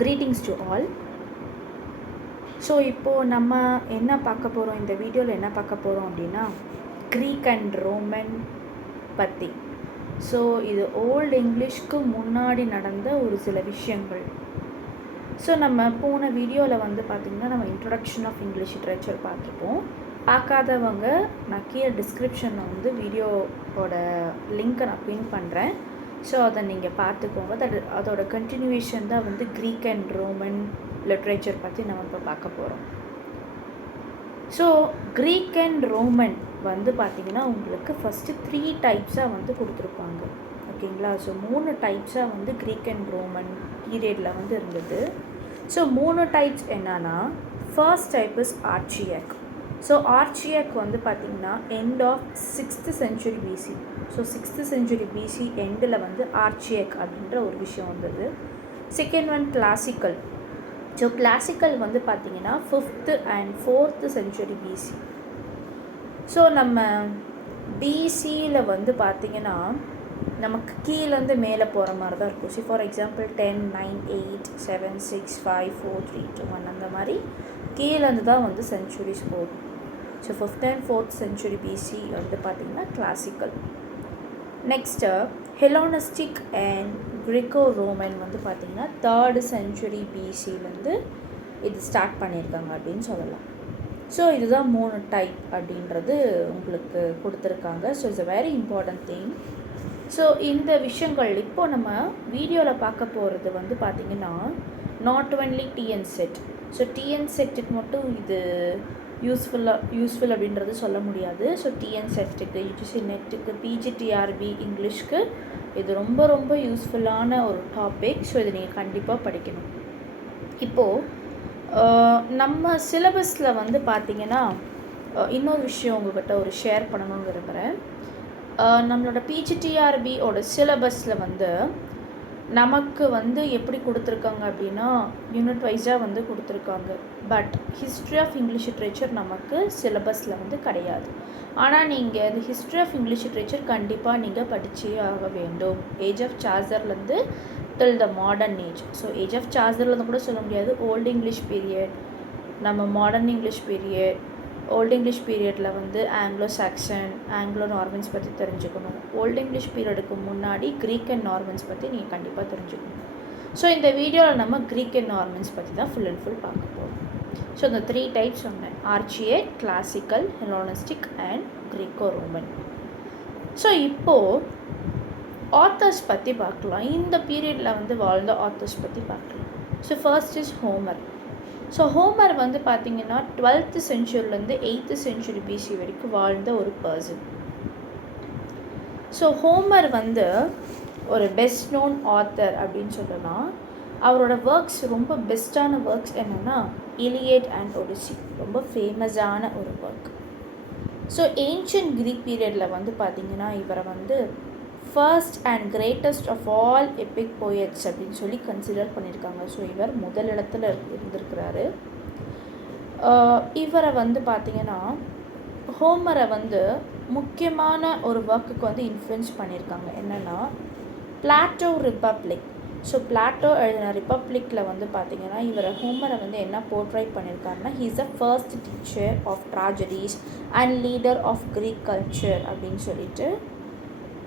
Greetings to all. So இப்போது நம்ம என்ன பார்க்க போகிறோம், இந்த வீடியோவில் என்ன பார்க்க போகிறோம் அப்படின்னா க்ரீக் அண்ட் ரோமன் பற்றி. ஸோ இது ஓல்டு இங்கிலீஷ்க்கு முன்னாடி நடந்த ஒரு சில விஷயங்கள். ஸோ நம்ம போன வீடியோவில் பார்த்திங்கன்னா நம்ம இன்ட்ரொடக்ஷன் ஆஃப் இங்கிலீஷ் லிட்ரேச்சர் பார்த்துருப்போம். பார்க்காதவங்க நான் கீழே டிஸ்கிரிப்ஷனில் வீடியோவோட லிங்க்கை நான் பின் பண்ணுறேன். ஸோ அதை நீங்கள் பார்த்துக்கோங்க. அதோட கண்டினியூவேஷன் தான் க்ரீக் அண்ட் ரோமன் லிட்ரேச்சர் பற்றி நம்ம இப்போ பார்க்க போகிறோம். ஸோ க்ரீக் அண்ட் ரோமன் பார்த்திங்கன்னா உங்களுக்கு ஃபஸ்ட்டு 3 டைப்ஸாக கொடுத்துருப்பாங்க. ஓகேங்களா? ஸோ 3 டைப்ஸாக க்ரீக் அண்ட் ரோமன் பீரியடில் இருந்தது. ஸோ 3 டைப்ஸ் என்னன்னா, first type is archaic. So archaic பார்த்திங்கன்னா end of 6th century BC. So 6th century BC எண்டில் ஆர்ச்சியாக் அப்படின்ற ஒரு விஷயம் வந்தது. Second one classical. So classical பார்த்திங்கன்னா 5th and 4th century BC. So நம்ம பிசியில் பார்த்திங்கன்னா நமக்கு கீழேருந்து மேலே போகிற மாதிரி தான் இருக்கும். ஸோ ஃபார் எக்ஸாம்பிள் 10, 9, 8, 7, 6, 5, 4, 3, 2, 1 அந்த மாதிரி கீழேருந்து தான் சென்ச்சுரிஸ் போகும். So 5th and 4th century BC பார்த்திங்கன்னா classical. Next Hellenistic and Greco Roman பார்த்திங்கன்னா 3rd century BCலேருந்து இது ஸ்டார்ட் பண்ணியிருக்காங்க அப்படின்னு சொல்லலாம். ஸோ இதுதான் 3 டைப் அப்படின்றது உங்களுக்கு கொடுத்துருக்காங்க. So it's a very important thing. So இந்த விஷயங்கள் இப்போது நம்ம வீடியோவில் பார்க்க போகிறது பார்த்திங்கன்னா not only TN set. So TN செட்டுக்கு மட்டும் இது யூஸ்ஃபுல் அப்படின்றது சொல்ல முடியாது. ஸோ டிஎன் செட்டுக்கு, யூஜிசி நெட்டுக்கு, பிஜிடிஆர்பி இங்கிலீஷ்க்கு இது ரொம்ப ரொம்ப யூஸ்ஃபுல்லான ஒரு டாபிக். ஸோ இதை நீங்கள் கண்டிப்பாக படிக்கணும். இப்போது நம்ம சிலபஸில் பார்த்திங்கன்னா இன்னொரு விஷயம் உங்கள்கிட்ட ஒரு ஷேர் பண்ணணும்னு விரும்புகிறேன். நம்மளோட பிஜிடிஆர்பியோட சிலபஸில் நமக்கு எப்படி கொடுத்துருக்காங்க அப்படின்னா யூனிட் வைஸாக கொடுத்துருக்காங்க. But history of English literature நமக்கு சிலபஸில் கிடையாது. ஆனால் நீங்கள் இந்த ஹிஸ்ட்ரி ஆஃப் இங்கிலீஷ் லிட்ரேச்சர் கண்டிப்பாக நீங்கள் படித்தே ஆக வேண்டும். ஏஜ் ஆஃப் சார்ஜர்லேருந்து till the modern age. So age of சார்ஜர்லேருந்து கூட சொல்ல முடியாது. ஓல்டு இங்கிலீஷ் பீரியட், நம்ம modern English period. Old English பீரியடில் ஆங்கிலோ சாக்சன், ஆங்கிலோ நார்மன்ஸ் பற்றி தெரிஞ்சுக்கணும். ஓல்டு இங்கிலீஷ் பீரியடுக்கு முன்னாடி க்ரீக் அண்ட் நார்மன்ஸ் பற்றி நீங்கள் கண்டிப்பாக தெரிஞ்சுக்கணும். ஸோ இந்த வீடியோவில் நம்ம க்ரீக் அண்ட் நார்மன்ஸ் பற்றி தான் ஃபுல் அண்ட் ஃபுல் பார்க்க போகிறோம். ஸோ இந்த 3 டைப்ஸ் சொன்னேன்: archaic, classical, Hellenistic and Greco Roman. So இப்போது ஆத்தர்ஸ் பற்றி பார்க்கலாம். இந்த பீரியடில் வாழ்ந்த ஆத்தர்ஸ் பற்றி பார்க்கலாம். So first is Homer. So Homer பார்த்திங்கன்னா 12th centuryலேருந்து 8th century BC வரைக்கும் வாழ்ந்த ஒரு பர்சன். ஸோ ஹோமர் ஒரு பெஸ்ட் நோன் ஆத்தர் அப்படின்னு சொல்லலாம். அவரோட ஒர்க்ஸ் ரொம்ப பெஸ்ட்டான ஒர்க்ஸ் என்னென்னா இலியட் அண்ட் ஒடிசி, ரொம்ப ஃபேமஸான ஒரு ஒர்க். ஸோ ஏன்ஷியன்ட் க்ரீக் பீரியடில் பார்த்திங்கன்னா இவரை first and greatest of all epic poets அப்படின்னு சொல்லி கன்சிடர் பண்ணியிருக்காங்க. ஸோ இவர் முதல் இடத்துல இருந்திருக்கிறாரு. இவரை பார்த்திங்கன்னா ஹோமரை முக்கியமான ஒரு ஒர்க்குக்கு இன்ஃப்ளூயன்ஸ் பண்ணியிருக்காங்க. என்னென்னா பிளாட்டோ ரிப்பப்ளிக். ஸோ பிளாட்டோ எழுதின ரிப்பப்ளிக்கில் பார்த்திங்கன்னா இவரை ஹோமரை என்ன போர்ட்ரை பண்ணியிருக்காருன்னா he is the first teacher of tragedies and leader of Greek culture அப்படின்னு சொல்லிட்டு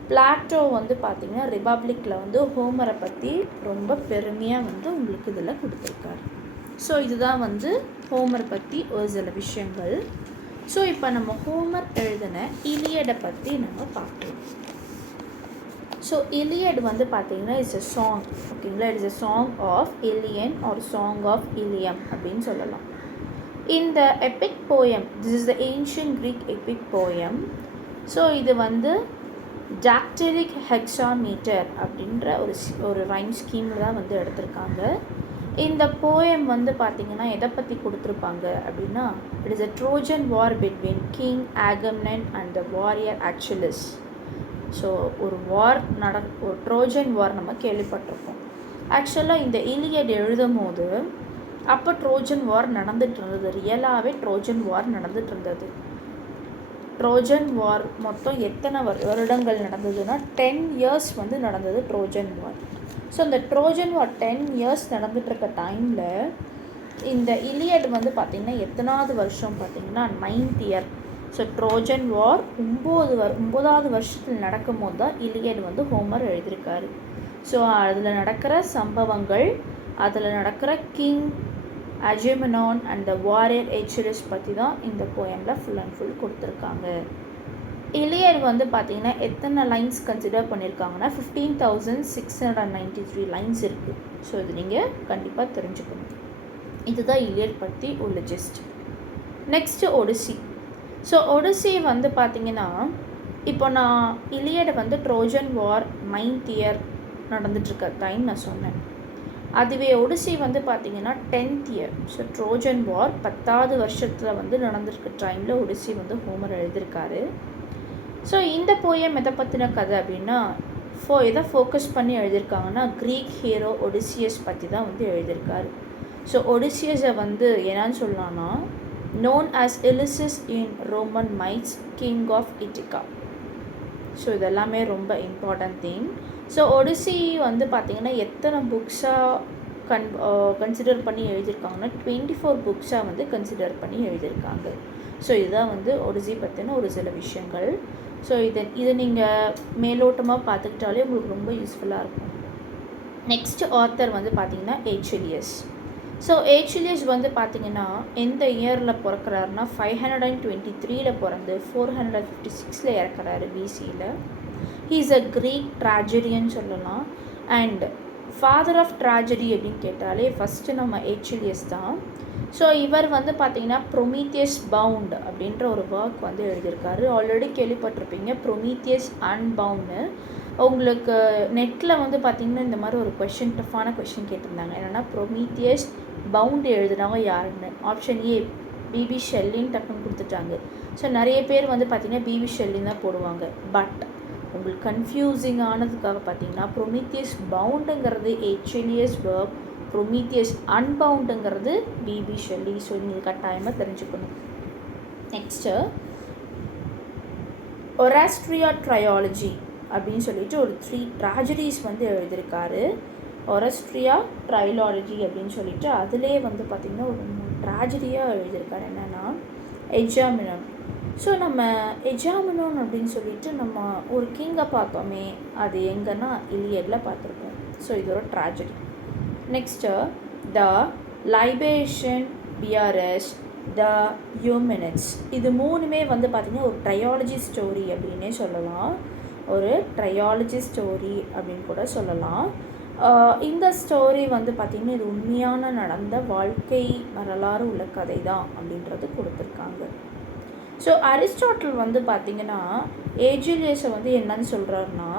பிளாட்டோ பார்த்திங்கன்னா ரிப்பப்ளிக்கில் ஹோமரை பற்றி ரொம்ப பெருமையாக உங்களுக்கு இதில் கொடுத்துருக்காரு. ஸோ இதுதான் ஹோமர் பற்றி ஒரு சில விஷயங்கள். ஸோ இப்போ நம்ம ஹோமர் எழுதின இலியடை பற்றி நம்ம பார்க்கலாம். ஸோ இலியட் பார்த்திங்கன்னா இட்ஸ் எ சாங். ஓகேங்களா? It's a song of Ilion or song of Ilium அப்படின்னு சொல்லலாம். இந்த epic poem, this is the ancient Greek epic poem. So இது டாக்டரிக் ஹெக்ஸாமீட்டர் அப்படின்ற ஒரு ரைம் ஸ்கீமில் தான் எடுத்திருக்காங்க. இந்த போயம் பார்த்திங்கன்னா எதை பற்றி கொடுத்துருப்பாங்க அப்படின்னா it is a Trojan war between king Agamemnon and the warrior Achilles. So ஒரு ட்ரோஜன் வார் நம்ம கேள்விப்பட்டிருக்கோம். ஆக்சுவலாக இந்த இலியட் எழுதும் போது அப்போ ட்ரோஜன் வார் நடந்துகிட்டு இருந்தது. ரியலாகவே ட்ரோஜன் வார் நடந்துகிட்டு இருந்தது. ட்ரோஜன் வார் மொத்தம் எத்தனை வருடங்கள் நடந்ததுன்னா 10 years நடந்தது ட்ரோஜன் வார். ஸோ இந்த ட்ரோஜன் வார் 10 இயர்ஸ் நடந்துகிட்ருக்க டைமில் இந்த இலியட் வந்து பார்த்திங்கன்னா எத்தனாவது வருஷம் பார்த்திங்கன்னா 9th இயர். ஸோ ட்ரோஜன் வார் 9வது வருஷத்தில் நடக்கும் போது தான் இலியட் வந்து ஹோமர் எழுதியிருக்காரு. ஸோ அதில் நடக்கிற சம்பவங்கள், அதில் நடக்கிற கிங் அஜெமெனான் அண்ட் த வாரியர் ஏச்சிலஸ் பற்றி தான் இந்த போயமில் ஃபுல் அண்ட் ஃபுல் கொடுத்துருக்காங்க. இலியட் வந்து பார்த்திங்கன்னா எத்தனை லைன்ஸ் கன்சிடர் பண்ணியிருக்காங்கன்னா 15,693 லைன்ஸ் இருக்குது. ஸோ இது நீங்கள் கண்டிப்பாக தெரிஞ்சுக்கணும். இதுதான் இலியட் பற்றி உள்ள gist. Next Odyssey. So Odyssey வந்து பார்த்திங்கன்னா இப்போ நான் இலியட் வந்து ட்ரோஜன் வார் 9th இயர் நடந்துகிட்ருக்க டைம் நான் சொன்னேன். அதுவே ஒடிசி வந்து பார்த்திங்கன்னா 10th இயர். ஸோ ட்ரோஜன் வார் 10வது வருஷத்தில் வந்து நடந்திருக்க டைமில் ஒடிசி வந்து ஹோமர் எழுதியிருக்காரு. ஸோ இந்த போயம் எதை பற்றின கதை அப்படின்னா எதை ஃபோக்கஸ் பண்ணி எழுதியிருக்காங்கன்னா க்ரீக் ஹீரோ ஒடிசியஸ் பற்றி தான் வந்து எழுதியிருக்காரு. ஸோ ஒடிசியஸை வந்து என்னன்னு சொல்லலாம்னா known as Ulysses in Roman myths king of Ithaca. So இதெல்லாமே ரொம்ப இம்பார்ட்டன்ட் திங். ஸோ ஒடிசி வந்து பார்த்திங்கன்னா எத்தனை புக்ஸாக கன்சிடர் பண்ணி எழுதியிருக்காங்கன்னா 24 புக்ஸாக வந்து கன்சிடர் பண்ணி எழுதியிருக்காங்க. ஸோ இதுதான் வந்து ஒடிசி பற்றின ஒரு சில விஷயங்கள். ஸோ இதை நீங்கள் மேலோட்டமாக பார்த்துக்கிட்டாலே உங்களுக்கு ரொம்ப யூஸ்ஃபுல்லாக இருக்கும். நெக்ஸ்ட் ஆத்தர் வந்து பார்த்திங்கன்னா ஏச்சிலியஸ். ஸோ ஏச்சிலியஸ் வந்து பார்த்திங்கன்னா எந்த இயரில் பிறக்கிறாருன்னா 523 பிறந்து 456 இறக்குறாரு பிசியில். ஹீ இஸ் அ க்ரீக் ட்ராஜடின்னு சொல்லலாம். அண்ட் ஃபாதர் ஆஃப் ட்ராஜடி அப்படின்னு கேட்டாலே ஃபஸ்ட்டு நம்ம ஏச்சிலியஸ் தான். ஸோ இவர் வந்து பார்த்திங்கன்னா ப்ரொமீத்தியஸ் பவுண்ட் அப்படின்ற ஒரு ஒர்க் வந்து எழுதியிருக்காரு. ஆல்ரெடி கேள்விப்பட்டிருப்பீங்க ப்ரொமீத்தியஸ் அன்பவுண்டு. உங்களுக்கு நெட்டில் வந்து பார்த்திங்கன்னா இந்த மாதிரி ஒரு டஃப்பான கொஷின் கேட்டிருந்தாங்க. என்னென்னா ப்ரொமீத்தியஸ் பவுண்டு எழுதுனவங்க யாருன்னு. ஆப்ஷன் ஏ பிபி ஷெல்லின்னு டக்குன்னு கொடுத்துட்டாங்க. ஸோ நிறைய பேர் வந்து பார்த்திங்கன்னா பிபி ஷெல்லின்னு தான் போடுவாங்க. பட் உங்களுக்கு கன்ஃபியூசிங் ஆனதுக்காக பார்த்திங்கன்னா ப்ரொமீத்தியஸ் பவுண்டுங்கிறது ஏச்சிலியஸ் ஒர்க், ப்ரொமீத்தியஸ் அன்பவுண்டுங்கிறது பிபி ஷெல்லி. ஸோ நீங்கள் கட்டாயமாக தெரிஞ்சுக்கணும். நெக்ஸ்ட்டு ஒராஸ்ட்ரியா ட்ரையாலஜி அப்படின்னு சொல்லிட்டு ஒரு 3 ட்ராஜடிஸ் வந்து எழுதியிருக்காரு. ஒராஸ்ட்ரியா ட்ரையாலஜி அப்படின்னு சொல்லிட்டு அதிலே வந்து பார்த்திங்கன்னா ஒரு 3 ட்ராஜடியாக எழுதியிருக்காரு. என்னென்னா எஜாமினன். ஸோ நம்ம எஜாமினன் அப்படின்னு சொல்லிட்டு நம்ம ஒரு கிங்கை பார்த்தோமே, அது எங்கன்னா இலியடில் பார்த்துருப்போம். ஸோ இது ஒரு ட்ராஜடி. நெக்ஸ்ட்டு த லைபேஷன் பியரஸ், த யூமினிட்ஸ். இது 3மே வந்து பார்த்திங்கன்னா ஒரு ட்ரையாலஜி ஸ்டோரி அப்படின்னே சொல்லலாம். ஒரு ட்ரையாலஜி ஸ்டோரி அப்படின்னு கூட சொல்லலாம். இந்த ஸ்டோரி வந்து பார்த்திங்கன்னா இது உண்மையான நடந்த வாழ்க்கை வரலாறு உள்ள கதை தான் அப்படின்றது கொடுத்துருக்காங்க. ஸோ அரிஸ்டாட்டில் வந்து பார்த்திங்கன்னா ஏஜிலியஸை வந்து என்னன்னு சொல்கிறாருன்னா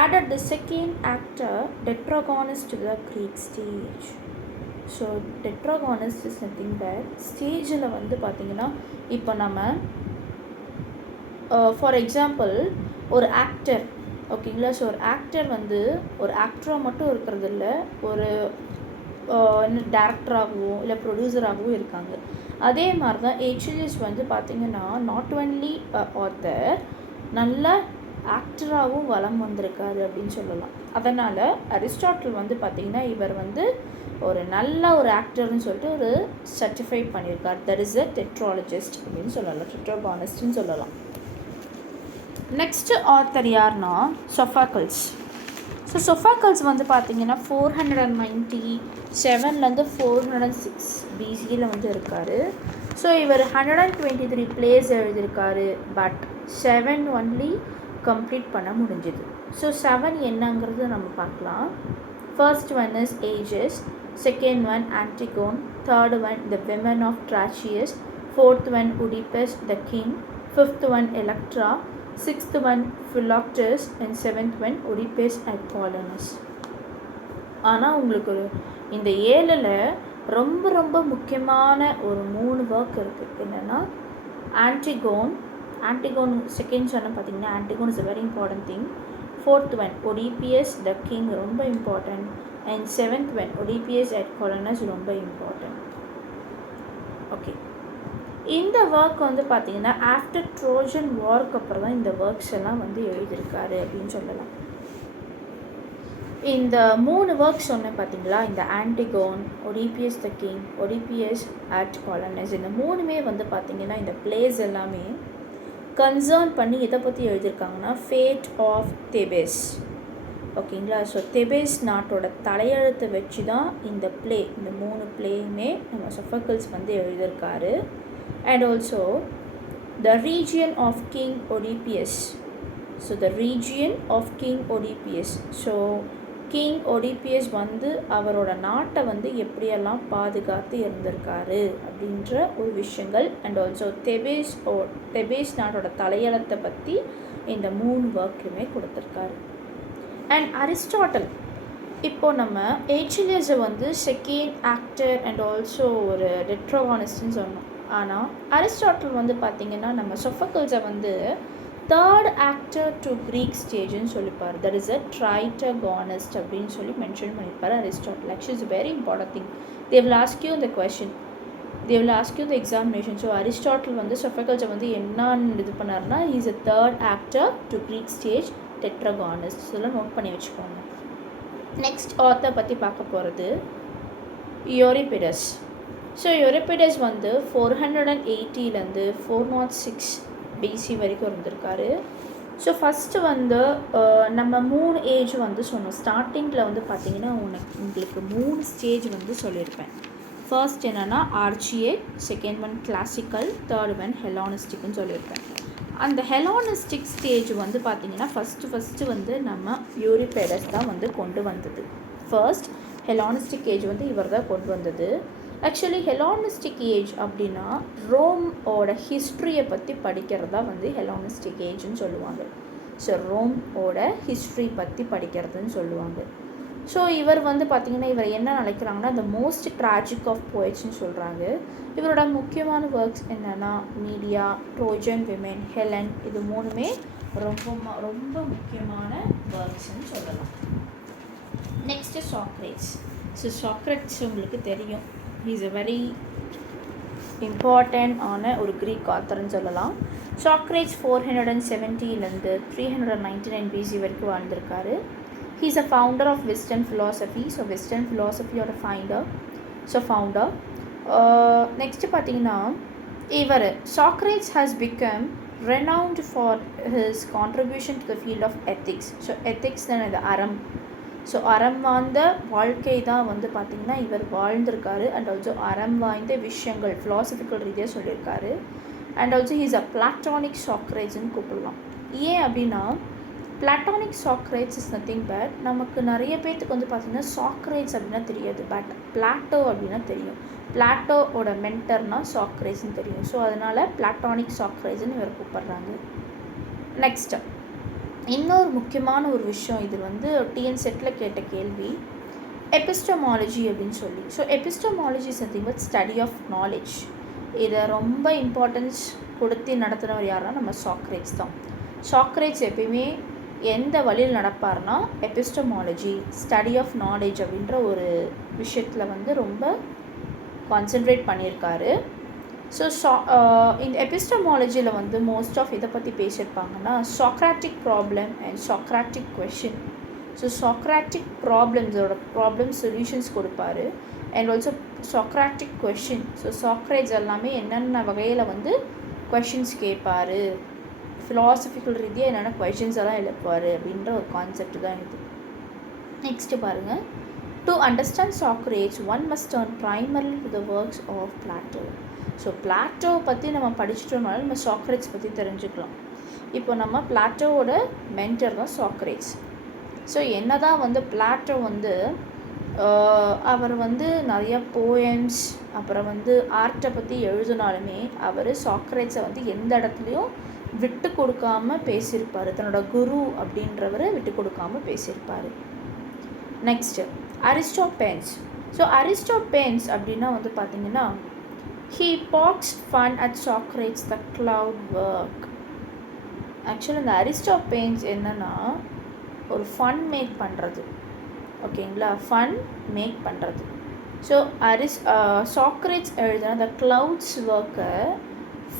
added the second actor Tetragonus to the Greek stage. So Tetragonus is nothing but ஸ்டேஜில் வந்து பார்த்திங்கன்னா இப்போ நம்ம ஃபார் எக்ஸாம்பிள் ஒரு ஆக்டர், ஓகேங்களா. ஸோ ஒரு ஆக்டர் வந்து ஒரு ஆக்டராக மட்டும் இருக்கிறது இல்லை, ஒரு டேரக்டராகவும் இல்லை ப்ரொடியூசராகவும் இருக்காங்க. அதே மாதிரி தான் ஏச்சிலியஸ் வந்து பார்த்திங்கன்னா நாட் ஒன்லி ஆத்தர், நல்ல ஆக்டராகவும் வலம் வந்திருக்காரு அப்படின்னு சொல்லலாம். அதனால் அரிஸ்டாட்டில் வந்து பார்த்திங்கன்னா இவர் வந்து ஒரு நல்ல ஒரு ஆக்டர்னு சொல்லிட்டு ஒரு சர்டிஃபை பண்ணியிருக்கார். தட் இஸ் அ டெட்ராலஜிஸ்ட் அப்படின்னு சொல்லலாம், டெட்ராகானிஸ்ட்னு சொல்லலாம். நெக்ஸ்ட்டு ஆத்தர் யார்னா சொஃபாக்கல்ஸ். ஸோ சொஃபாக்கல்ஸ் வந்து பார்த்திங்கன்னா 497 406 பிசியில் வந்து இருக்கார். ஸோ இவர் 123 plays எழுதியிருக்காரு. பட் 7 ஒன்லி கம்ப்ளீட் பண்ண முடிஞ்சுது. ஸோ 7 என்னங்கிறது நம்ம பார்க்கலாம். ஃபர்ஸ்ட் ஒன் இஸ் ஏஜஸ், second one Antigone, third one the women of Trachis, fourth one Oedipus the king, fifth one Electra, sixth one Philoctetes and seventh one Oedipus at Colonus. ஆனால் உங்களுக்கு இந்த 7ல் ரொம்ப ரொம்ப முக்கியமான ஒரு 3 ஒர்க் இருக்குது. என்னென்னா ஆன்டிகோன் செகண்ட் சொன்ன பார்த்திங்கன்னா Antigone is a very important thing. Fourth one Oedipus the king ரொம்ப important. And seventh one Oedipus at Colonus ரொம்ப இம்பார்ட்டன்ட். ஓகே, இந்த ஒர்க் வந்து பார்த்திங்கன்னா ஆஃப்டர் ட்ரோஜன் வார்க்கு அப்புறம் தான் இந்த ஒர்க்ஸ் எல்லாம் வந்து எழுதியிருக்காரு அப்படின்னு சொல்லலாம். இந்த 3 ஒர்க் சொன்னேன் பார்த்தீங்களா, இந்த ஆன்டிகோன், ஒடிபிஎஸ் த கிங், ஒடிபிஎஸ் அட் காலனஸ், இந்த 3மே வந்து பார்த்திங்கன்னா இந்த பிளேஸ் எல்லாமே கன்சர்ன் பண்ணி எதை பற்றி எழுதியிருக்காங்கன்னா ஃபேட் ஆஃப் தெபேஸ். ஓகேங்களா. ஸோ தெபேஸ் நாட்டோட தலையெழுத்தை வச்சு தான் இந்த இந்த 3 பிளேயுமே நம்ம சொஃபக்கிள்ஸ் வந்து எழுதியிருக்காரு. And also the reign of king Oedipus. So the reign of king Oedipus. So king Oedipus வந்து அவரோட நாட்டை வந்து எப்படியெல்லாம் பாதுகாத்து இருந்திருக்காரு அப்படின்ற ஒரு விஷயங்கள். அண்ட் ஆல்சோ தெபேஸ் நாட்டோட தலையெழுத்தை பற்றி இந்த 3 ஒர்க்குமே கொடுத்துருக்காரு. அண்ட் அரிஸ்டாட்டல், இப்போது நம்ம ஏச்சிலியஸை வந்து செகண்ட் ஆக்டர் அண்ட் ஆல்சோ ஒரு டெட்ரோகானிஸ்ட்னு சொன்னோம். ஆனால் அரிஸ்டாட்டல் வந்து பார்த்திங்கன்னா நம்ம சொஃபக்கிள்ஸை வந்து தேர்ட் ஆக்டர் டு க்ரீக் ஸ்டேஜ்னு சொல்லிப்பார். தட் இஸ் அ ட்ரைட்டகானிஸ்ட் அப்படின்னு சொல்லி மென்ஷன் பண்ணியிருப்பார் Aristotle. Actually it's very important thing. They will ask you இந்த question, they will ask you the examination. So Aristotle வந்து சொஃபக்கிள்ஸை வந்து என்னன்னு இது பண்ணார்னா, is a third actor to Greek stage tritagonist. இதெல்லாம் நோட் பண்ணி வச்சுக்கோங்க. நெக்ஸ்ட் ஆத்தர் பற்றி பார்க்க போகிறது யூரிபிடஸ். ஸோ யூரிபிடஸ் வந்து 480 406 பிசி வரைக்கும் இருந்திருக்காரு. ஸோ ஃபஸ்ட்டு வந்து நம்ம 3 ஏஜ் வந்து சொன்னோம். ஸ்டார்டிங்கில் வந்து பார்த்திங்கன்னா உங்களுக்கு 3 ஸ்டேஜ் வந்து சொல்லியிருப்பேன். ஃபர்ஸ்ட் என்னென்னா archaic, second one classical, third one ஹெலானிஸ்டிக்னு சொல்லியிருப்பேன். அந்த ஹெலானிஸ்டிக் ஸ்டேஜ் வந்து பார்த்திங்கன்னா ஃபஸ்ட்டு வந்து நம்ம யூரிபிடஸ் தான் வந்து கொண்டு வந்தது. ஃபர்ஸ்ட் ஹெலானிஸ்டிக் ஏஜ் வந்து இவர் தான் கொண்டு வந்தது. ஆக்சுவலி ஹெலானிஸ்டிக் ஏஜ் அப்படின்னா ரோமோட ஹிஸ்ட்ரியை பற்றி படிக்கிறதா வந்து ஹெலானிஸ்டிக் ஏஜ்னு சொல்லுவாங்க. ஸோ ரோமோட ஹிஸ்ட்ரி பற்றி படிக்கிறதுன்னு சொல்லுவாங்க. ஸோ இவர் வந்து பார்த்திங்கன்னா இவர் என்ன நினைக்கிறாங்கன்னா த மோஸ்ட் ட்ராஜிக் ஆஃப் போய்ட்ஸ்னு சொல்கிறாங்க. இவரோட முக்கியமான ஒர்க்ஸ் என்னென்னா மீடியா, ட்ரோஜன் விமென், ஹெலன், இது 3மே ரொம்ப முக்கியமான ஒர்க்ஸ்ன்னு சொல்லலாம். நெக்ஸ்ட்டு சாக்ரேட்ஸ். ஸோ சாக்ரேட்ஸ் உங்களுக்கு தெரியும், இஸ் a very important ஆன ஒரு க்ரீக் ஆத்தர்னு சொல்லலாம். சாக்ரேட்ஸ் 470 399 பிசி வரைக்கும் வாழ்ந்திருக்காரு. He is a founder of Western philosophy. So Western philosophy or a founder. Next பார்த்தீங்கன்னா இவர் சாக்ரேட்ஸ் has become renowned for his contribution to the field of ethics. So ethics தான் இது அறம். So அறம் வாய்ந்த வாழ்க்கை தான் வந்து பார்த்திங்கன்னா இவர் வாழ்ந்திருக்காரு. அண்ட் ஆல்சோ அறம் வாய்ந்த விஷயங்கள் ஃபிலாசபிக்கல் ரீதியாக சொல்லியிருக்காரு. And also he's a Platonic சாக்ரேட்ஸ்ன்னு கூப்பிடலாம். ஏன் அப்படின்னா Platonic Socrates is nothing but, நமக்கு நிறைய பேர்த்துக்கு வந்து பார்த்திங்கன்னா சாக்ரேட்ஸ் அப்படின்னா தெரியாது, பட் பிளாட்டோ அப்படின்னா தெரியும். பிளாட்டோவோட மென்டர்னால் சாக்ரேட்ஸ்ன்னு தெரியும். ஸோ அதனால் பிளாட்டானிக் சாக்ரேட்ஸ்ன்னு இவர் கூப்பிட்றாங்க. நெக்ஸ்ட்டு இன்னொரு முக்கியமான ஒரு விஷயம், இது வந்து டிஎன் செட்டில் கேட்ட கேள்வி, எபிஸ்டமாலஜி அப்படின்னு சொல்லி. So epistemology is nothing but study of knowledge. இதை ரொம்ப இம்பார்ட்டன்ஸ் கொடுத்து நடத்துகிறவர் யாருன்னா நம்ம சாக்ரேட்ஸ் தான். சாக்ரேட்ஸ் எப்பயுமே எந்த வழியில் நடப்பார்னா எபிஸ்டமாலஜி, ஸ்டடி ஆஃப் நாலேஜ் அப்படின்ற ஒரு விஷயத்தில் வந்து ரொம்ப கான்சென்ட்ரேட் பண்ணியிருக்காரு. ஸோ இந்த எபிஸ்டமாலஜியில் வந்து மோஸ்ட் ஆஃப் இதை பற்றி பேசியிருப்பாங்கன்னா Socratic problem and Socratic question. So Socratic problem solutions கொடுப்பாரு. And also Socratic question. So Socrates எல்லாமே என்னென்ன வகையில் வந்து கொஷின்ஸ் கேட்பார், ஃபிலாசபிக்கல் ரீதியாக என்னென்ன கொஷின்ஸ் எல்லாம் எழுப்பார் அப்படின்ற ஒரு கான்செப்ட் தான் இது. நெக்ஸ்ட்டு பாருங்கள், to understand Socrates one must turn primarily to the works of Plato. So Plato பற்றி நம்ம படிச்சுட்டோம்னாலும் நம்ம சாக்ரேட்ஸ் பற்றி தெரிஞ்சுக்கலாம். இப்போ நம்ம பிளாட்டோவோட மென்டர் தான் சாக்ரேட்ஸ். ஸோ என்ன தான் வந்து பிளாட்டோ வந்து அவர் வந்து நிறைய போயம்ஸ் அப்புறம் வந்து ஆர்ட்டை பற்றி எழுதினாலுமே அவர் சாக்ரேட்ஸை வந்து எந்த இடத்துலையும் விட்டு கொடுக்காமல் பேசியிருப்பார். தன்னோட குரு அப்படின்றவரை விட்டு கொடுக்காமல் பேசியிருப்பார். Next Aristophanes. ஸோ அரிஸ்டோபேன்ஸ் அப்படின்னா வந்து பார்த்திங்கன்னா he pokes fun at Socrates the cloud work. Actually இந்த அரிஸ்டோபேன்ஸ் என்னென்னா ஒரு ஃபன் மேக் பண்ணுறது. ஓகேங்களா, ஃபன் மேக் பண்ணுறது. ஸோ சாக்ரேட்ஸ் எழுதுன த க்ளவுட்ஸ் ஒர்க்கை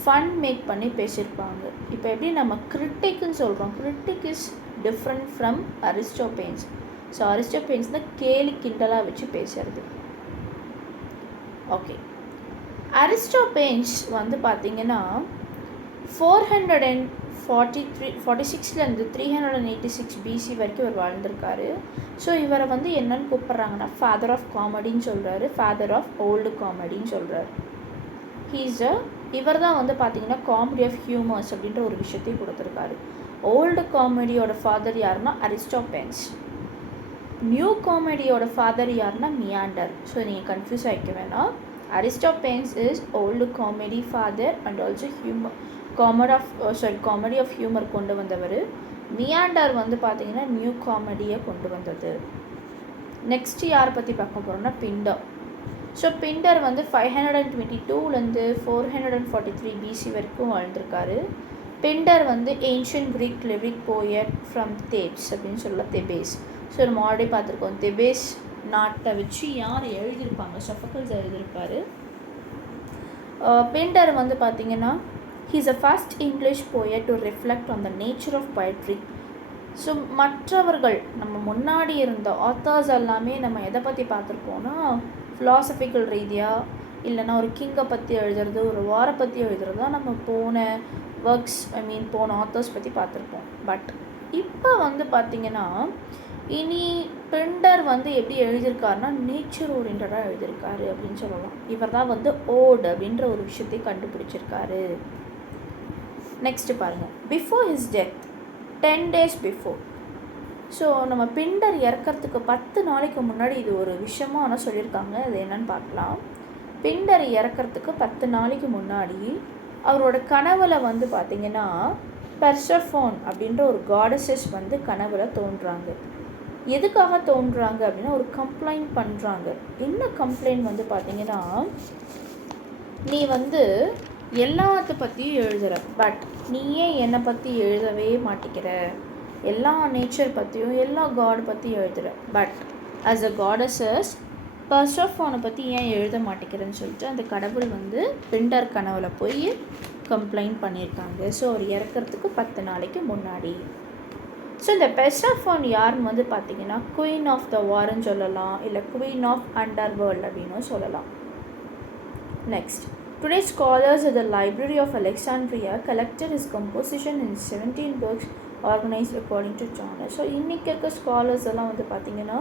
ஃபன் மேக் பண்ணி பேசியிருப்பாங்க. இப்போ எப்படி நம்ம கிரிட்டிக்னு சொல்கிறோம், critic is different from Aristophanes. So Aristophanes தான் கேலி கிண்டலாக வச்சு பேசுறது. ஓகே, அரிஸ்டோபேன்ஸ் வந்து பார்த்திங்கன்னா 446 386 பிசி வரைக்கும் இவர் வாழ்ந்திருக்காரு. ஸோ இவரை வந்து என்னன்னு கூப்பிட்றாங்கன்னா ஃபாதர் ஆஃப் காமெடின்னு சொல்கிறாரு, ஃபாதர் ஆஃப் ஓல்டு காமெடின்னு சொல்கிறாரு. இவர் தான் வந்து பார்த்திங்கன்னா காமெடி ஆஃப் ஹியூமர்ஸ் அப்படின்ற ஒரு விஷயத்தையும் கொடுத்துருக்காரு. ஓல்டு காமெடியோட ஃபாதர் யாருன்னா அரிஸ்டோபேன்ஸ், நியூ காமெடியோட ஃபாதர் யாருன்னா மியாண்டர். ஸோ நீங்கள் கன்ஃபியூஸ் ஆகிக்க வேணாம். Aristophanes is old comedy father and also comedy of humour கொண்டு வந்தவர். மியாண்டர் வந்து பார்த்திங்கன்னா நியூ காமெடியை கொண்டு வந்தது. நெக்ஸ்ட் யாரை பற்றி பார்க்க போகிறோம்னா பிண்டர். ஸோ பிண்டர் வந்து 522 443 பிசி வரைக்கும் வாழ்ந்திருக்காரு. பிண்டர் வந்து ancient Greek lyric poet from Thebes அப்படின்னு சொல்லலாம், தெபேஸ். ஸோ நம்ம ஆல்ரெடி பார்த்துருக்கோம், தெபேஸ் நாட்டை வச்சு யார் எழுதியிருப்பாங்க, சொஃபோக்கிள்ஸ் எழுதியிருப்பார். பிண்டர் வந்து பார்த்திங்கன்னா he is a first English poet to reflect on the nature of poetry. So மற்றவர்கள் நம்ம முன்னாடி இருந்த ஆத்தர்ஸ் எல்லாமே நம்ம எதை பற்றி பார்த்துருப்போம்னா ஃபிலாசபிக்கல் ரீதியாக, இல்லைனா ஒரு கிங்கை பற்றி எழுதுறது, ஒரு வாரை பற்றி எழுதுறது தான் நம்ம போன ஒர்க்ஸ் போன ஆத்தர்ஸ் பற்றி பார்த்துருப்போம். பட் இப்போ வந்து பார்த்திங்கன்னா இனி பிண்டர் வந்து எப்படி எழுதியிருக்காருன்னா நேச்சர் ஓரியன்டாக எழுதியிருக்காரு அப்படின்னு சொல்லலாம். இவர் தான் வந்து ஓட் அப்படின்ற ஒரு விஷயத்தை கண்டுபிடிச்சிருக்காரு. நெக்ஸ்ட்டு பாருங்கள், before his death 10 days before. So நம்ம பிண்டர் இறக்கிறதுக்கு 10 நாளைக்கு முன்னாடி இது ஒரு விஷயமாக ஆனால் சொல்லியிருக்காங்க. அது என்னன்னு பார்க்கலாம். பிண்டர் இறக்கிறதுக்கு 10 நாளைக்கு முன்னாடி அவரோட கனவுல வந்து பார்த்திங்கன்னா பெர்செஃபோன் அப்படின்ற ஒரு காடஸஸ் வந்து கனவுல தோன்றுறாங்க. எதுக்காக தோன்றுறாங்க அப்படின்னா ஒரு கம்ப்ளைண்ட் பண்ணுறாங்க. என்ன கம்ப்ளைண்ட் வந்து பார்த்திங்கன்னா, நீ வந்து எல்லாத்த பற்றியும் எழுதுகிற, பட் நீயே என்னை பற்றி எழுதவே மாட்டேங்கிற, எல்லா நேச்சர் பற்றியும் எல்லா காட் பற்றியும் எழுதுகிற, பட் ஆஸ் அ காடஸஸ் பெர்செஃபோனை பற்றி ஏன் எழுத மாட்டேங்கிறேன்னு சொல்லிட்டு அந்த கடவுள் வந்து பிண்டர் கனவுல போய் கம்ப்ளைண்ட் பண்ணியிருக்காங்க. ஸோ அவர் இறக்கிறதுக்கு 10 நாளைக்கு முன்னாடி. ஸோ இந்த பெர்செஃபோன் யாருன்னு வந்து பார்த்திங்கன்னா குயின் ஆஃப் த வார்ன்னு சொல்லலாம், இல்லை குயின் ஆஃப் அண்டர் வேர்ல்ட் அப்படின்னு சொல்லலாம். Next, today scholars at the Library of Alexandria collected his composition in 17 books organized according to genre. So இன்றைக்கி இருக்க ஸ்காலர்ஸ் எல்லாம் வந்து பார்த்திங்கன்னா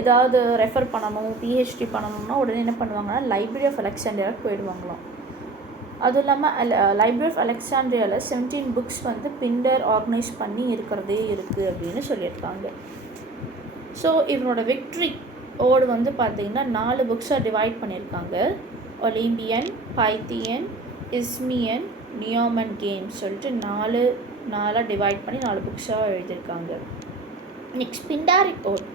ஏதாவது ரெஃபர் பண்ணணும், பிஹெச்டி பண்ணணும்னா உடனே என்ன பண்ணுவாங்கன்னா லைப்ரரி ஆஃப் அலெக்சாண்ட்ரியாவுக்கு போயிடுவாங்களாம். அதுவும் இல்லாமல் லைப்ரரி ஆஃப் அலெக்சாண்ட்ரியாவில் 17 புக்ஸ் வந்து பிண்டர் ஆர்கனைஸ் பண்ணி இருக்கிறதே இருக்குது அப்படின்னு சொல்லியிருக்காங்க. ஸோ இவனோட விக்ட்ரி ஓடு வந்து பார்த்திங்கன்னா 4 புக்ஸாக டிவைட் பண்ணியிருக்காங்க. Olympian, Pythian, Isthmian, Nemean games சொல்லிட்டு 4 டிவைட் பண்ணி 4 புக்ஸாக எழுதியிருக்காங்க. Next Pindaric ode.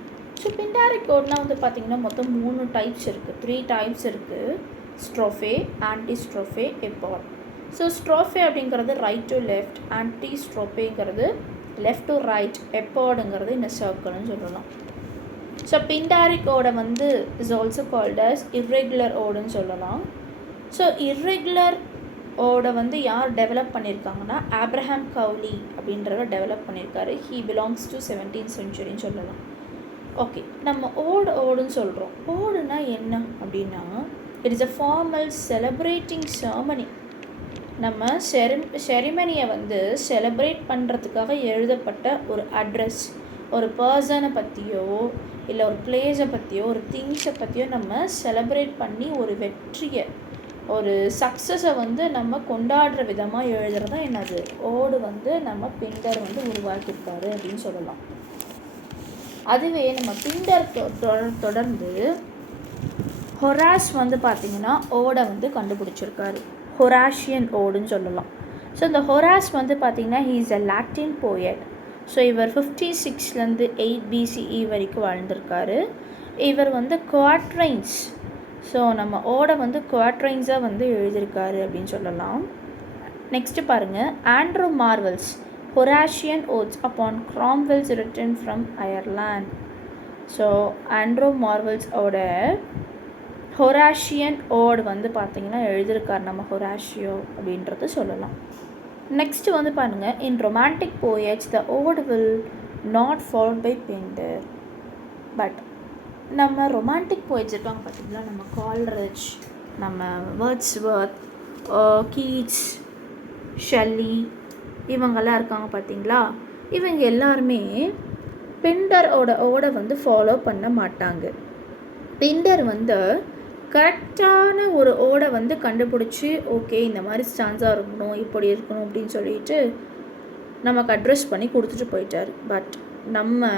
So Pindaric ஓட்னால் வந்து பார்த்திங்கன்னா மொத்தம் 3 டைப்ஸ் இருக்குது, 3 டைப்ஸ் இருக்குது. ஸ்ட்ரோஃபே, ஆன்டி ஸ்ட்ரோஃபே, எப்பாட். ஸோ ஸ்ட்ரோஃபே அப்படிங்கிறது ரைட் டு லெஃப்ட், ஆன்டி ஸ்ட்ரோஃபேங்கிறது லெஃப்ட் டு ரைட், எப்பாடுங்கிறது இந்த சர்க்கிள்னு சொல்லலாம். ஸோ பிண்டாரிக் ஓடை வந்து is also called as irregular ஓடுன்னு சொல்லலாம். ஸோ இர்ரெகுலர் ஓடை வந்து யார் டெவலப் பண்ணியிருக்காங்கன்னா ஆப்ரஹாம் கவுலி அப்படின்றவர் டெவலப் பண்ணியிருக்காரு. He belongs to 17th century சொல்லலாம். ஓகே, நம்ம ஓடுன்னு சொல்கிறோம். ஓடுனா என்ன அப்படின்னா it is a formal celebrating ceremony. நம்ம செரிமனியை வந்து செலிப்ரேட் பண்ணுறதுக்காக எழுதப்பட்ட ஒரு அட்ரஸ், ஒரு பர்சனை பற்றியோ இல்லை ஒரு பிளேஸை பற்றியோ ஒரு திங்ஸை பற்றியோ நம்ம செலிப்ரேட் பண்ணி ஒரு வெற்றியை, ஒரு சக்ஸஸை வந்து நம்ம கொண்டாடுற விதமாக எழுதுறது தான் என்னது ஓடு வந்து நம்ம பிண்டர் வந்து உருவாக்கியிருக்காரு அப்படின்னு சொல்லலாம். அதுவே நம்ம பிண்டர் தொடர்ந்து ஹொராஸ் வந்து பார்த்திங்கன்னா ஓடை வந்து கண்டுபிடிச்சிருக்காரு. ஹொராஷியன் ஓடுன்னு சொல்லலாம். ஸோ இந்த ஹொராஸ் வந்து பார்த்திங்கன்னா he is a Latin poet. So இவர் 56 8 BCE வரைக்கும் வாழ்ந்திருக்காரு. இவர் வந்து குவாட்ரைன்ஸ், ஸோ நம்ம ஓடை வந்து குவாட்ரைன்ஸாக வந்து எழுதியிருக்காரு அப்படின்னு சொல்லலாம். நெக்ஸ்ட்டு பாருங்கள், Andrew Marvell's Horatian odes upon Cromwell's return from Ireland. So Andrew மார்வெல்ஸோட ஹொராஷியன் ஓடு வந்து பார்த்திங்கன்னா எழுதியிருக்கார் நம்ம ஹொராஷியோ அப்படின்றது சொல்லலாம். நெக்ஸ்ட்டு வந்து பாருங்கள், in romantic poets the ode will not followed by Pindar. But நம்ம ரொமான்டிக் போய்ட்ஸ் இருக்காங்க பார்த்திங்களா, நம்ம கால்ரிட்ஜ், நம்ம வேர்ட்ஸ்வர்த், கீட்ஸ், ஷெல்லி, இவங்கெல்லாம் இருக்காங்க பார்த்திங்களா. இவங்க எல்லாருமே பிண்டரோட வந்து ஃபாலோ பண்ண மாட்டாங்க. பிண்டர் வந்து கரெக்டான ஒரு ஓடை வந்து கண்டுபிடிச்சி, ஓகே இந்த மாதிரி ஸ்டான்ஸாக இருக்கணும், இப்படி இருக்கணும் அப்படின்னு சொல்லிட்டு நமக்கு அட்ரஸ் பண்ணி கொடுத்துட்டு போயிட்டார். பட் நம்ம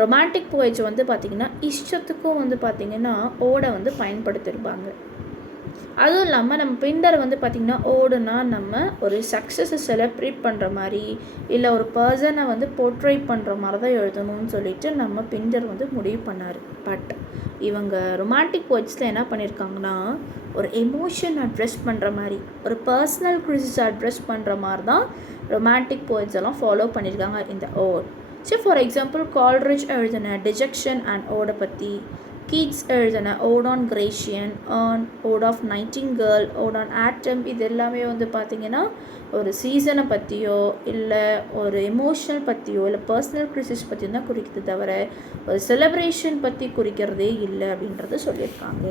ரொமான்டிக் போய்ட்ஸ் வந்து பார்த்திங்கன்னா இஷ்டத்துக்கும் வந்து பார்த்திங்கன்னா ஓடை வந்து பயன்படுத்தியிருப்பாங்க. அதுவும் இல்லாமல் நம்ம பிண்டர் வந்து பார்த்திங்கன்னா ஓடுனா நம்ம ஒரு சக்ஸஸை செலிப்ரேட் பண்ணுற மாதிரி இல்லை ஒரு பர்சனை வந்து போர்ட்ரேட் பண்ணுற மாதிரி தான் எழுதணும்னு சொல்லிட்டு நம்ம பிண்டர் வந்து முடிவு பண்ணார். பட் இவங்க ரொமான்டிக் போய்ட்ஸில் என்ன பண்ணியிருக்காங்கன்னா ஒரு எமோஷன் அட்ரெஸ் பண்ணுற மாதிரி, ஒரு பர்சனல் கிரிசிஸ் அட்ரெஸ் பண்ணுற மாதிரி தான் ரொமான்டிக் போய்ட்ஸ் எல்லாம் ஃபாலோ பண்ணியிருக்காங்க இந்த ode. So for example Coleridge எழுதின டிஜெக்ஷன் அண்ட் ஓடை பற்றி, கீட்ஸ் எழுதின ode on Grecian, ode of nightingale, ode on autumn, இது எல்லாமே வந்து பார்த்திங்கன்னா ஒரு சீசனை பற்றியோ இல்லை ஒரு எமோஷனல் பற்றியோ இல்லை பர்சனல் கிரிசிஸ் பற்றியோ தான் குறிக்கிறது தவிர ஒரு செலிப்ரேஷன் பற்றி குறிக்கிறதே இல்லை அப்படின்றத சொல்லியிருக்காங்க.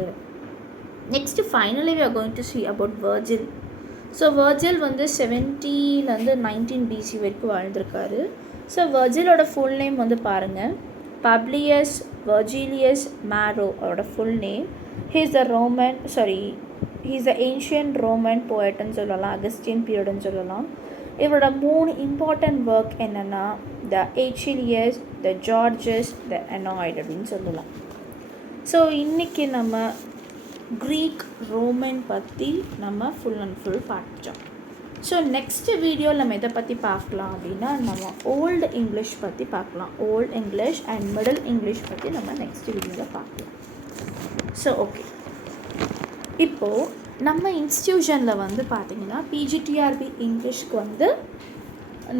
Next finally we are going to see about Virgil. So Virgil வந்து 70லேருந்து 19 BC வரைக்கும் வாழ்ந்திருக்காரு. ஸோ Virgilோட ஃபுல் நேம் வந்து பாருங்கள், பப்ளியஸ் வெர்ஜிலியஸ் மேரோ அவரோட full name. He is the ancient Roman போயட்னு சொல்லலாம், அகஸ்டியன் பீரியட்னு சொல்லலாம். இவரோட 3 இம்பார்ட்டன்ட் ஒர்க் என்னென்னா த ஏச்சிலியஸ், த ஜார்ஜஸ், த எனாய்ட் அப்படின்னு சொல்லலாம். ஸோ இன்றைக்கி நம்ம க்ரீக் ரோமன் பற்றி நம்ம ஃபுல் அண்ட் ஃபுல் பார்த்துட்டோம். ஸோ நெக்ஸ்ட்டு வீடியோவில் நம்ம எதை பற்றி பார்க்கலாம் அப்படின்னா நம்ம ஓல்டு இங்கிலீஷ் பற்றி பார்க்கலாம். Old English and middle English பற்றி நம்ம நெக்ஸ்ட் வீடியோவில் பார்க்கலாம். ஸோ ஓகே, இப்போது நம்ம இன்ஸ்டியூஷனில் வந்து பார்த்திங்கன்னா பிஜிடிஆர்பி இங்கிலீஷ்க்கு வந்து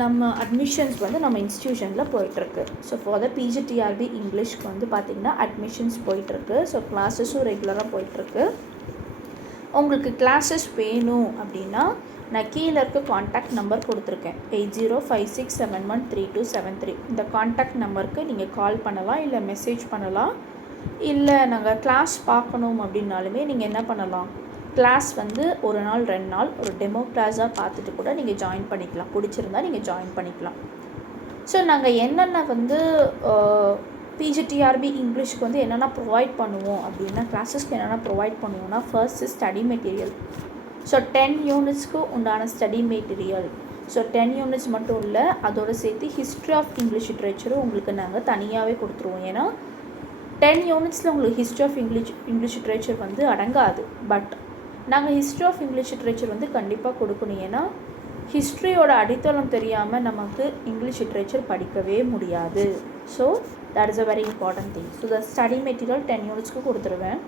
நம்ம அட்மிஷன்ஸ் வந்து நம்ம இன்ஸ்டியூஷனில் போயிட்டுருக்கு. ஸோ ஃபார் த பிஜிடிஆர்பி இங்கிலீஷ்க்கு வந்து பார்த்திங்கன்னா அட்மிஷன்ஸ் போயிட்டுருக்கு. ஸோ கிளாஸஸும் ரெகுலராக போயிட்டுருக்கு. உங்களுக்கு கிளாஸஸ் வேணும் அப்படின்னா நான் கீழே இருக்க காண்டாக்ட் நம்பர் கொடுத்துருக்கேன், 8056713273. இந்த காண்டாக்ட் நம்பருக்கு நீங்கள் கால் பண்ணலாம், இல்லை மெசேஜ் பண்ணலாம். இல்லை நாங்கள் கிளாஸ் பார்க்கணும் அப்படின்னாலுமே நீங்கள் என்ன பண்ணலாம், கிளாஸ் வந்து ஒரு நாள் 2 நாள் ஒரு டெமோ கிளாஸாக பார்த்துட்டு கூட நீங்கள் ஜாயின் பண்ணிக்கலாம். பிடிச்சிருந்தா நீங்கள் ஜாயின் பண்ணிக்கலாம். ஸோ நாங்கள் என்னென்ன வந்து பிஜிடிஆர்பி இங்கிலீஷ்க்கு வந்து என்னென்ன ப்ரொவைட் பண்ணுவோம் அப்படின்னா, கிளாஸஸ்க்கு என்னென்ன ப்ரொவைட் பண்ணுவோம்னா, ஃபர்ஸ்ட்டு ஸ்டடி மெட்டீரியல். ஸோ 10 யூனிட்ஸ்க்கு உண்டான ஸ்டடி மெட்டீரியல். ஸோ 10 யூனிட்ஸ் மட்டும் இல்லை, அதோடு சேர்த்து ஹிஸ்ட்ரி ஆஃப் இங்கிலீஷ் லிட்ரேச்சரும் உங்களுக்கு நாங்கள் தனியாகவே கொடுத்துருவோம். ஏன்னா 10 யூனிட்ஸில் உங்களுக்கு ஹிஸ்ட்ரி ஆஃப் இங்கிலீஷ் லிட்ரேச்சர் வந்து அடங்காது. பட் நாங்கள் ஹிஸ்ட்ரி ஆஃப் இங்கிலீஷ் லிட்ரேச்சர் வந்து கண்டிப்பாக கொடுக்கணும். ஏன்னா ஹிஸ்ட்ரியோட அடித்தளம் தெரியாமல் நமக்கு இங்கிலீஷ் லிட்ரேச்சர் படிக்கவே முடியாது. So that is a very important thing. So the study material 10 யூனிட்ஸ்க்கு கொடுத்துருவேன்.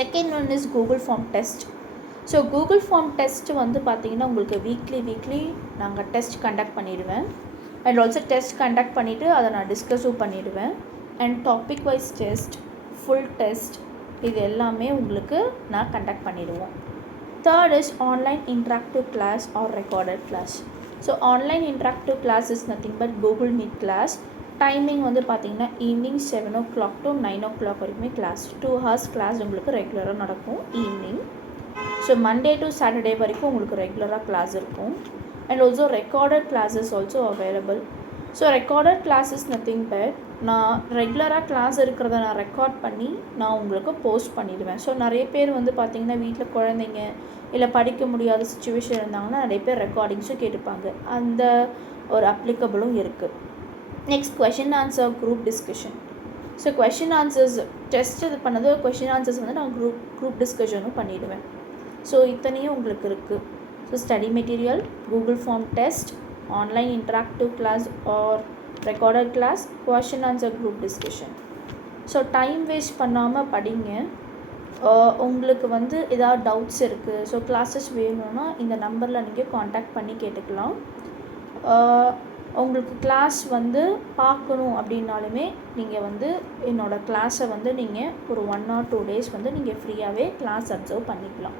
Second one is Google form test. So Google form test வந்து பார்த்திங்கன்னா உங்களுக்கு வீக்லி நாங்கள் டெஸ்ட் கண்டக்ட் பண்ணிடுவேன். அண்ட் ஆல்சோ டெஸ்ட் கண்டக்ட் பண்ணிவிட்டு அதை நான் டிஸ்கஸும் பண்ணிவிடுவேன். And topic wise test, full test, இது எல்லாமே உங்களுக்கு நான் கண்டக்ட் பண்ணிடுவோம். Third is online interactive class or recorded class. So online interactive class is nothing but Google Meet class. Timing வந்து பார்த்திங்கன்னா ஈவினிங் 7 o'clock to 9 o'clock வரைக்குமே கிளாஸ். 2 hours கிளாஸ் உங்களுக்கு ரெகுலராக நடக்கும் evening. So Monday to Saturday வரைக்கும் உங்களுக்கு ரெகுலராக class இருக்கும். And also recorded classes also available. So recorded classes nothing but நான் ரெகுலராக கிளாஸ் இருக்கிறத நான் ரெக்கார்ட் பண்ணி நான் உங்களுக்கு போஸ்ட் பண்ணிடுவேன். ஸோ நிறைய பேர் வந்து பார்த்திங்கன்னா வீட்டில் குழந்தைங்க இல்லை படிக்க முடியாத சுச்சுவேஷன் இருந்தாங்கன்னா நிறைய பேர் ரெக்கார்டிங்ஸும் கேட்டுப்பாங்க. அந்த ஒரு அப்ளிகபிளும் இருக்குது. Next question answer group discussion. So question answers test இது பண்ணது கொஷின் ஆன்சர்ஸ் வந்து நான் குரூப் டிஸ்கஷனும் பண்ணிவிடுவேன். ஸோ இத்தனையும் உங்களுக்கு இருக்குது. So study material, Google form test, online interactive class or recorded class, question answer group discussion. So time waste பண்ணாமல் படிங்க. உங்களுக்கு வந்து ஏதாவது டவுட்ஸ் இருக்குது, ஸோ கிளாஸஸ் வேணும்னா இந்த நம்பரில் நீங்கள் காண்டாக்ட் பண்ணி கேட்டுக்கலாம். உங்களுக்கு கிளாஸ் வந்து பார்க்கணும் அப்படின்னாலுமே நீங்கள் வந்து என்னோடய கிளாஸை வந்து நீங்கள் ஒரு 1 or 2 days வந்து நீங்கள் ஃப்ரீயாகவே கிளாஸ் அப்சர்வ் பண்ணிக்கலாம்.